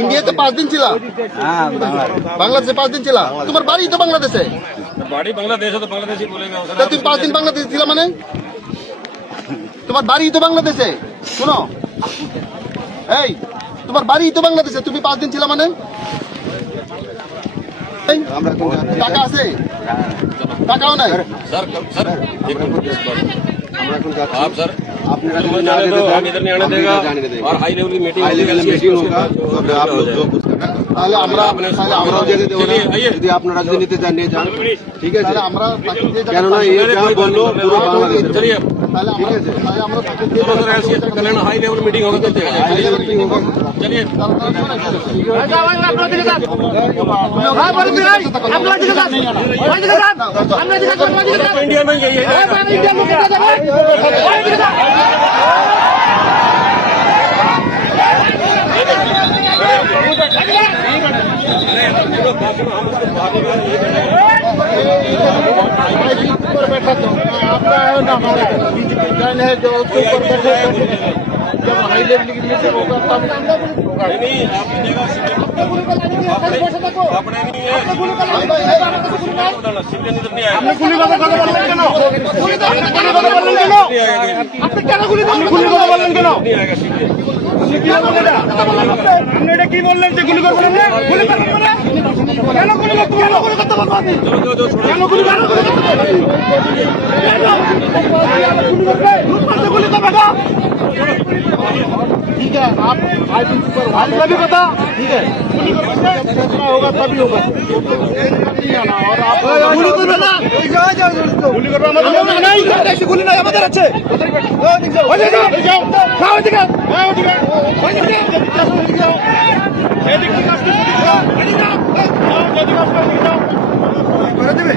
ইন্ডিয়াতে 5 দিন ছিল, বাংলাদেশে 5 দিন ছিল। তোমার বাড়ি তো বাংলাদেশে? বাড়ি বাংলাদেশে, তো বাংলাদেশি বলেগা। তুমি 5 দিন বাংলাদেশে ছিল মানে? তোমার বাড়ি তো বাংলাদেশে। শোনো, এই তোমার বাড়ি তো বাংলাদেশে, তুমি 5 দিন ছিল মানে? টাকা আছে? টাকাও নাই। सर सर আমরা এখন যাচ্ছি। आप सर আপনি हम इधर नहीं आने देगा और हाई लेवल की मीटिंग होगा। आप लोग जो कुछ करना, তাহলে আমরাও যেতে দেবো না। যদি আপনারা যদি নিতে চান নিয়ে যান, ঠিক আছে। কেননা এটা বললো পুরো বাংলাদেশ। তাহলে ঠিক আছে, তাহলে আমরা कल्याण हाई लेवल मीटिंग होगा तो चलिए इंडिया में यही है। बैठा तो आपका है ना, हमारा जन है जो ऊपर बैठे, जब हाई लेवल की मीटिंग होगा तब होगा। नहीं आपकी जगह अपने नहीं है, আপনি গুলি কথা বললেন কেন? গুলি কথা বললেন কেন? আপনি কেন গুলি কথা বললেন কেন? আপনি এটা কি বললেন যে গুলি করবেন না? গুলি করবেন না? কেন গুলি করতে পারবো আপনি? কেন গুলি করতে পারবো? गुली का बेटा ठीक है। आप का भी पता ठीक है, होगा तभी होगा। और आप गुली को बेटा गुली करना नहीं, गुली नहीं আমাদের আছে। করে দেবে